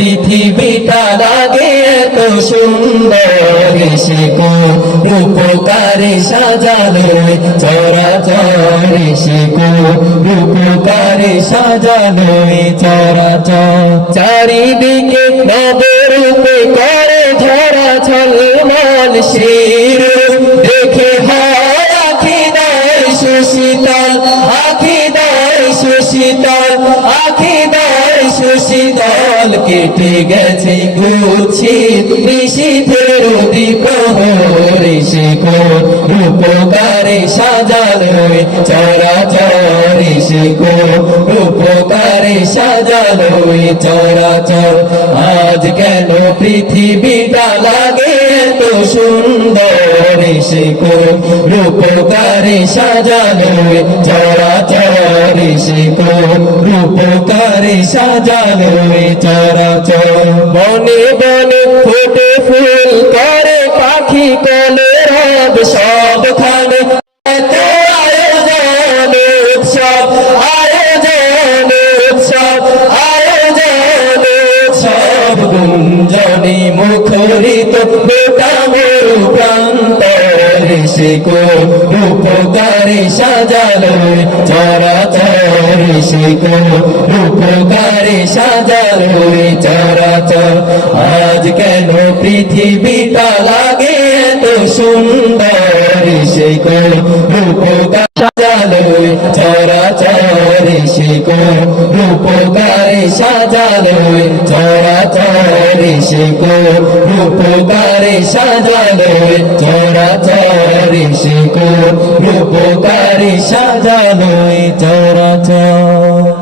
পৃথিবীটা লাগে এত সুন্দর। সে রূপকারে সাজালো চরাচর। সে রূপকারে সাজালো চরাচর। চারিদিকে নবরূপে করে ধরা ছলমল শির। দেখে আখি দেয় সুশীতল, আখি দেয় সুশীতল, আখি দেয় সুশীতল কেটে গেছে গুছি। নিশীথের প্রহর সে রূপকারে সাজালো চরাচর সে রূপকারে সাজালো চরাচর। আজ কেন পৃথিবীটা লাগে এত সুন্দর সে রূপকারে সাজালো চরাচর কো রূপকারে সাজালো চরাচর। বনে বনে ফুটে ফুল করে পাখি কলে রব সবখানে। মুখরিত গোটা মরু প্রান্তর সে কো রূপকারে সাজালো চরাচর সে কো রূপকারে সাজালো চরাচর আজ কেন পৃথিবীটা লাগে এত সুন্দর? সে কো রূপকার সাজালো চরাচর সে কো রূপকারে সাজালো চরাচর সে কো রূপকারে সাজালো চরাচর রূপকারী রূপকারে সাজালো চরাচর